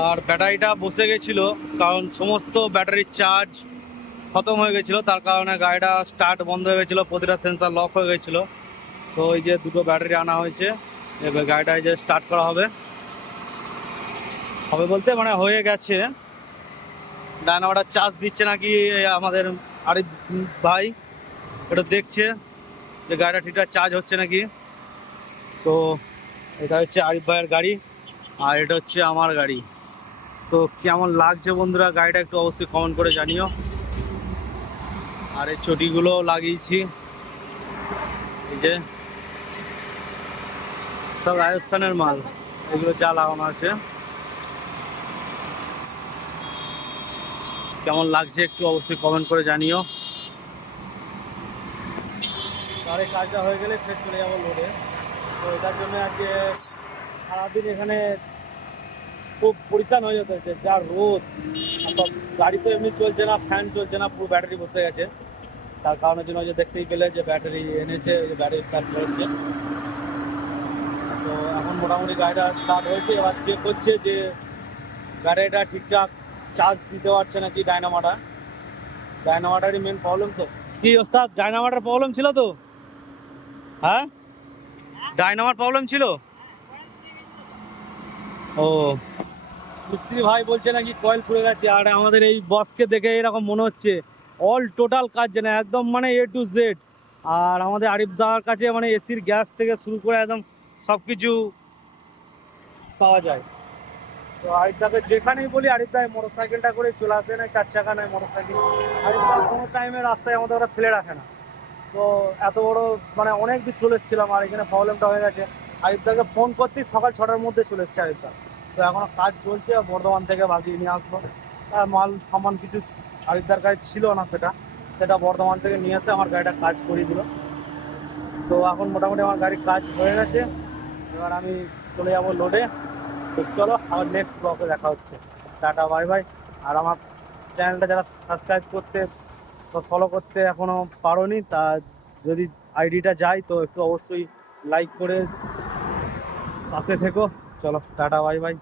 আর ব্যাটারিটা বসে গেছিল, কারণ সমস্ত ব্যাটারির চার্জ খতম হয়ে গেছিলো, তার কারণে গাড়িটা স্টার্ট বন্ধ হয়ে গেছিলো, প্রতিটা সেন্সার লক হয়ে গেছিলো। তো ওই যে দুটো ব্যাটারি আনা হয়েছে, এবার গাড়িটা এই যে স্টার্ট করা হবে। হবে বলতে মানে হয়ে গেছে। ডায়নামাটার চার্জ দিচ্ছে নাকি আমাদের আরিফ ভাই, এটা দেখছে যে গাড়িটা ঠিকঠাক চার্জ হচ্ছে নাকি। তো এটা হচ্ছে আরিফ ভাইয়ের গাড়ি, আর এটা হচ্ছে আমার গাড়ি। তো কেমন লাগছে বন্ধুরা গাড়িটা একটু অবশ্যই কমেন্ট করে জানিও। আর এই চটিগুলো লাগিয়েছি, এই যে সব রাজস্থানের মাল, এগুলো যা লাগানো আছে। কেমন লাগছে একটু অবশ্যই কমেন্ট করে জানিও। গাড়ির কাজটা হয়ে গেলে ফের চলে যাবো লোডে। তো এটার জন্য আজকে সারাদিন এখানে খুব পরিষ্কার হয়ে যেতে হচ্ছে, যা রোদ। সব গাড়ি তো এমনি চলছে না, ফ্যান চলছে না, পুরো ব্যাটারি বসে গেছে। তার কারণের জন্য যে দেখতেই পেলে যে ব্যাটারি এনেছে, গাড়ি স্টার্ট করেছে। তো এখন মোটামুটি গাড়িটা স্টার্ট হয়েছে, এবার চেক করছে যে গাড়িটা ঠিকঠাক চার্জ দিতে পারছে নাকি। ডায়নামাটারই মেন প্রবলেম। তো কি ওস্তাদ, ডায়নামাটার প্রবলেম ছিল তো? হ্যাঁ, ডায়নামার প্রবলেম ছিল। ও, মিস্ত্রি ভাই বলছে নাকি কয়েল পুড়ে গেছে। আর আমাদের এই বসকে দেখে এরকম মনে হচ্ছে অল টোটাল কাজ জানে একদম, মানে এ টু জেড। আর আমাদের আরিফদার কাছে মানে এসির গ্যাস থেকে শুরু করে একদম সব কিছু পাওয়া যায়। তো আরিফদাকে যেখানেই বলি, আরিফদা মোটর সাইকেলটা করে চলে আসে, না 4 চাকা নয় মোটর সাইকেল। আরিফদা কোনো টাইমে রাস্তায় আমাদের ওরা ফেলে রাখে না। তো এত বড় মানে অনেক দিন চলে এসেছিলাম, আর এখানে প্রবলেমটা হয়ে গেছে। আরিফদাকে ফোন করতেই সকাল 6টার মধ্যে চলে এসছে আরিফদা। তো এখনো কাজ চলছে, বর্ধমান থেকে বাগিয়ে নিয়ে আসবো। মাল সামান কিছু আরিফদার কাছে ছিল না, সেটা বর্ধমান থেকে নিয়ে এসে আমার গাড়িটা কাজ করিয়ে দিল। তো এখন মোটামুটি আমার গাড়ির কাজ হয়ে গেছে, এবার আমি চলে যাবো লোডে। তো চলো, আমার নেক্সট ব্লগে দেখা হচ্ছে। Tata, bye bye. আর আমার চ্যানেলটা যারা সাবস্ক্রাইব করতে বা ফলো করতে এখনো পারোনি, তা যদি আইডিটা যায় তো একটু অবশ্যই লাইক করে পাশে থেকো। চলো, টাটা, বাই বাই।